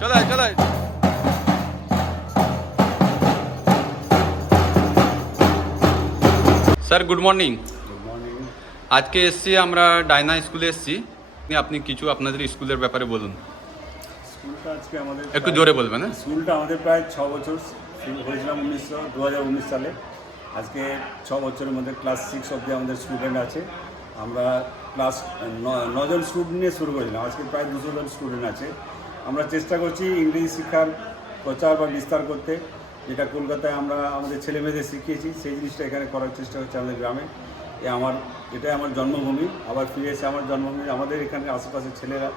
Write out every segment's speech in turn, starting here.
চলাই চলাই। Sir good morning. আজকে এসছি আমরা ডায়না স্কুলে এসছি, আপনি কিছু আপনাদের স্কুলের ব্যাপারে বলুন। স্কুলটা আজকে আমাদের একটু জোরে বলবেন। হ্যাঁ, স্কুলটা আমাদের প্রায় 6 বছর শুরু হয়েছিলাম 2019 সালে। আজকে 6 বছরের মধ্যে ক্লাস 6 অবধি আমাদের স্টুডেন্ট আছে। আমরা ক্লাস 9 জন স্টুডেন্ট নিয়ে শুরু করেছিলাম, আজকে প্রায় 200 জন স্টুডেন্ট আছে। আমরা চেষ্টা করছি ইংরেজি শিক্ষার প্রচার বা বিস্তার করতে, যেটা কলকাতায় আমরা আমাদের ছেলে মেয়েদের শিখিয়েছি, সেই জিনিসটা এখানে করার চেষ্টা হচ্ছে আমাদের গ্রামে। এটাই আমার জন্মভূমি, আবার ফিরে এসে আমার জন্মভূমি, আমাদের এখানে আশেপাশের ছেলেরা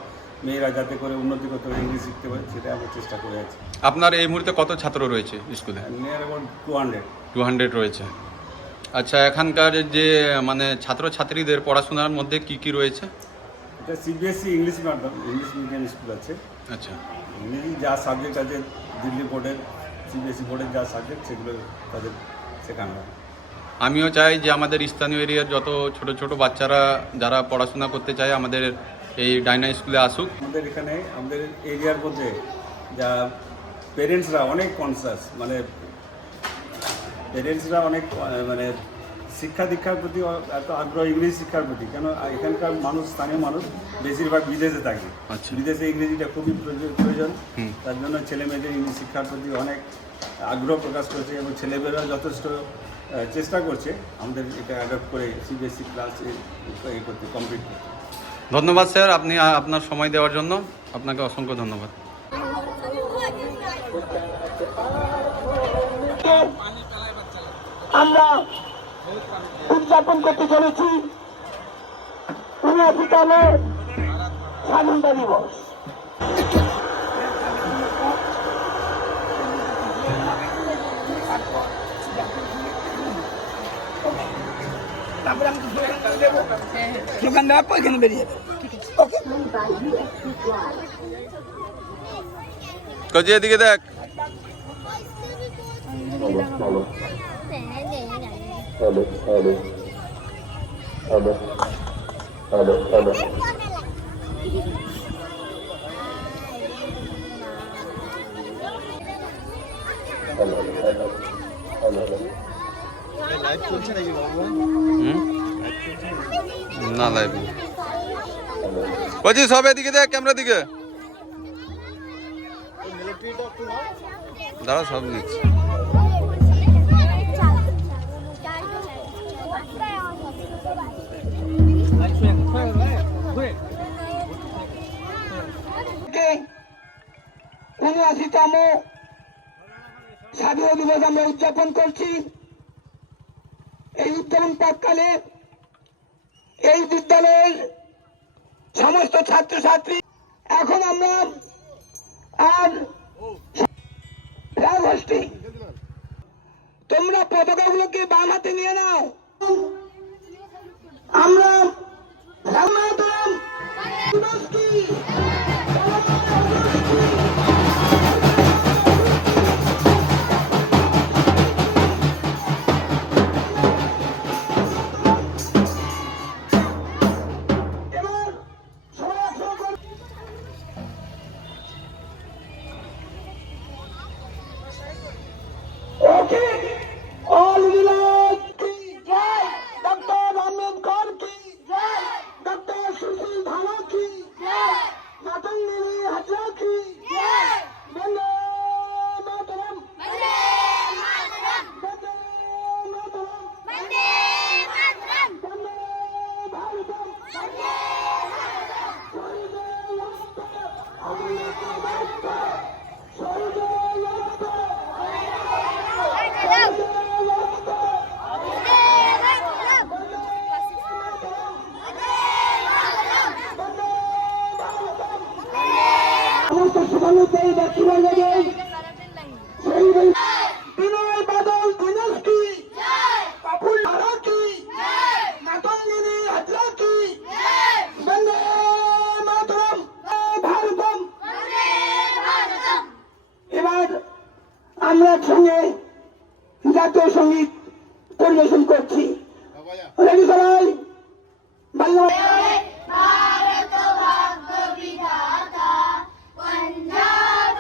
মেয়েরা যাতে করে উন্নতি করতে পারে, ইংলিশ শিখতে পারে, সেটাই আমরা চেষ্টা করে আছি। আপনার এই মুহূর্তে কত ছাত্র রয়েছে স্কুলে? নিয়ার অ্যাবাউট 200 রয়েছে। আচ্ছা, এখানকার যে মানে ছাত্রছাত্রীদের পড়াশোনার মধ্যে কি কি রয়েছে? এটা সিবিএসসি ইংলিশ মিডিয়াম স্কুল আছে। আচ্ছা, ইংরেজি যা সাবজেক্ট আছে দিল্লি বোর্ডের সিবিএসসি বোর্ডের যা সাবজেক্ট সেগুলো তাদের শেখানো হয়। আমিও চাই যে আমাদের স্থানীয় এরিয়ার যত ছোট ছোট বাচ্চারা যারা পড়াশোনা করতে চায় আমাদের এই ডায়না স্কুলে আসুক। আমাদের এখানে আমাদের এরিয়ার মধ্যে যা পেরেন্টসরা অনেক কনসাস, মানে পেরেন্টসরা অনেক মানে শিক্ষা দীক্ষার প্রতি এত আগ্রহ, ইংরেজি শিক্ষার প্রতি। কেন এখানকার মানুষ, স্থানীয় মানুষ বেশিরভাগ বিদেশে থাকে। আচ্ছা। বিদেশে ইংরেজিটা খুবই প্রয়োজন, তার জন্য ছেলে মেয়েদের ইংরেজি শিক্ষার প্রতি অনেক আগ্রহ প্রকাশ করছে এবং ছেলেমেয়েরা যথেষ্ট চেষ্টা করছে আমাদের এটা অ্যাডপ্ট করে সিবিএসসি ক্লাস করতে, কমপ্লিট করতে। ধন্যবাদ স্যার, আপনি আপনার সময় দেওয়ার জন্য আপনাকে অসংখ্য ধন্যবাদ। আমরা উদযাপন করতে চলেছি 79তম স্বাধীনতা দিবস। তারপরে আমি স্লোগান দেওয়ার পর এখানে বেরিয়ে যাবে। কজি এদিকে দেখ। না লাইভ কজি সব এদিকে দেখ, ক্যামেরা দিকে দাঁড়া, সব নিচ্ছি। ঊনআশিতম স্বাধীনতা দিবস আমরা উদযাপন করছি। এই উদযাপন প্রাককালে এই বিদ্যালয়ের সমস্ত ছাত্রছাত্রী, এখন আমরা আর রাজহস্তি, তোমরা পতাকাগুলোকে বাম হাতে নিয়ে নাও। আমরা আমরা সঙ্গে জাতীয় সঙ্গীত পরিবেশন করছি। রেডি সবাই? ভারত ভাগ্য বিধাতা পঞ্জাব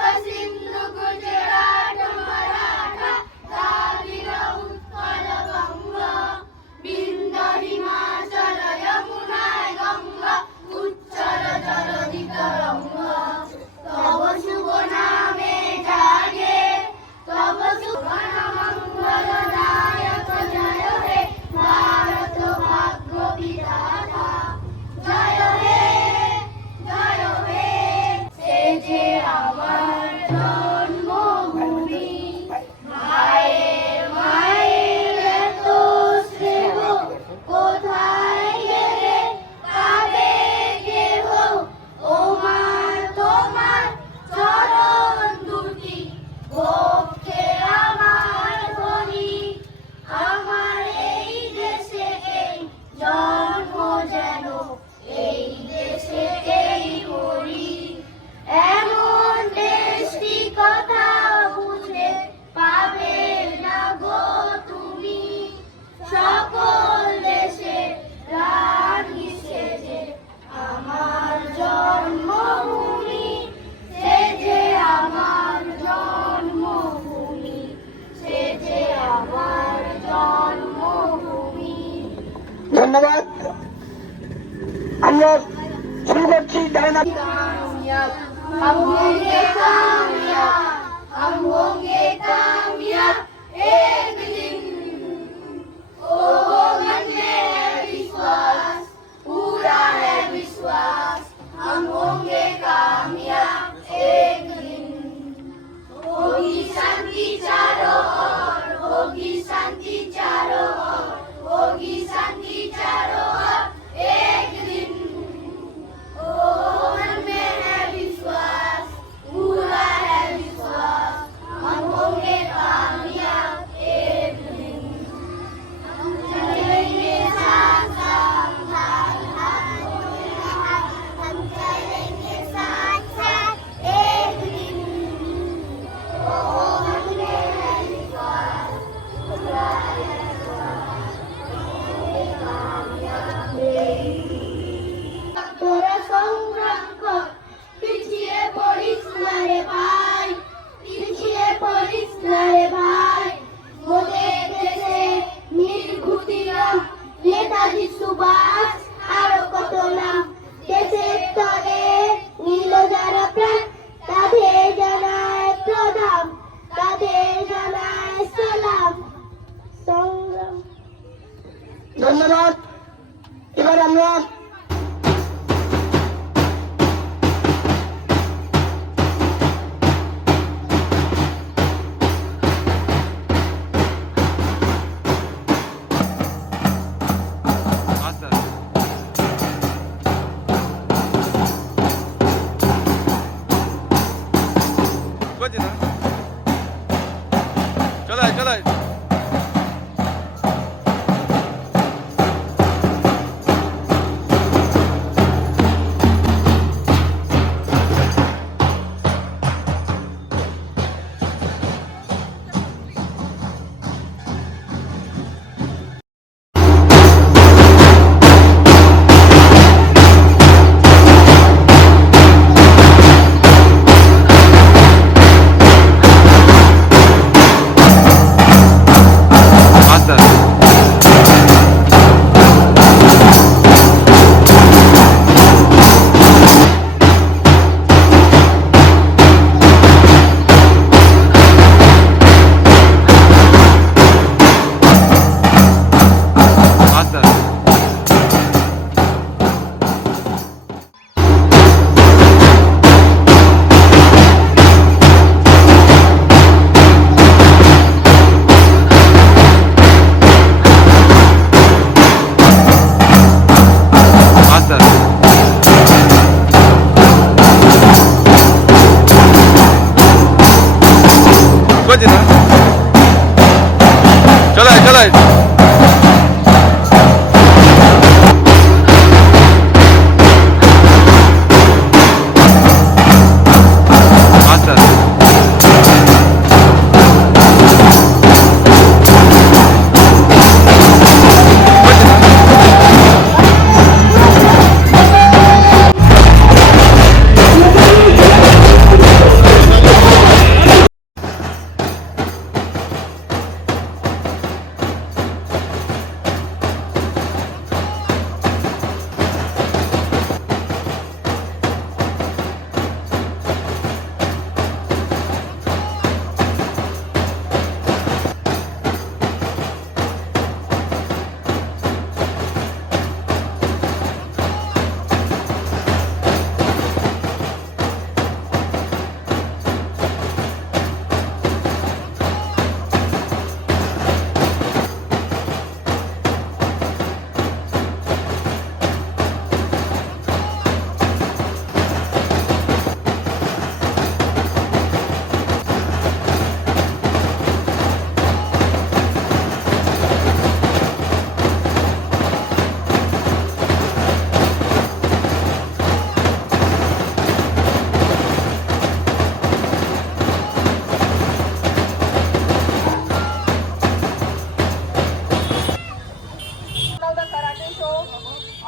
ধন্যবাদ। এবার আমরা চলাই চলাই চলাই চলাই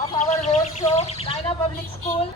of our road show, China Public School.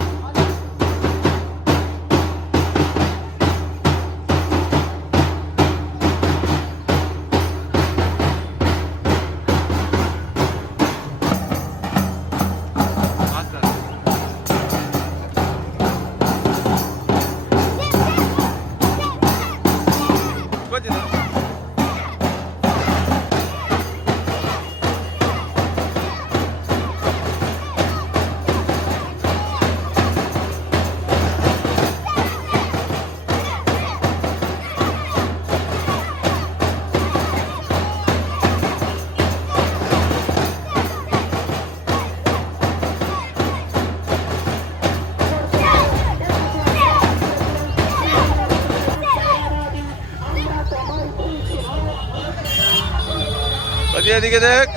এদিকে দেখ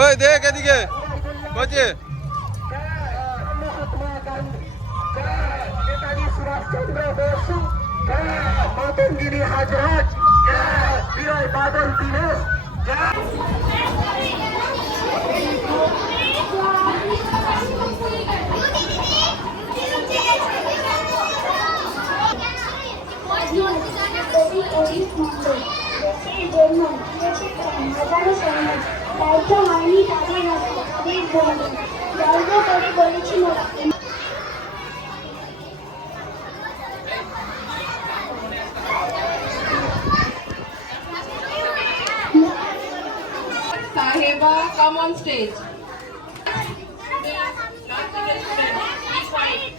ওই দেখ এদিকে বলছে মাতঙ্গিনী হাজরাত বিজয় বাদল দিনেশ দেশের জন্য দিয়েছে হাজারো সৈন্য দায়িত্ব হয়নি তাদের হাতে তাদের জন্য গর্ব করে বলেছিল come on stage. Last student, please quiet.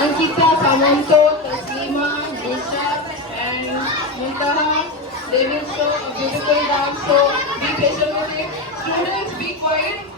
Ankita, Samanto, Taslima, Nisha, and Muntaha, they will show a beautiful dance. So be patient with it. Students, be quiet.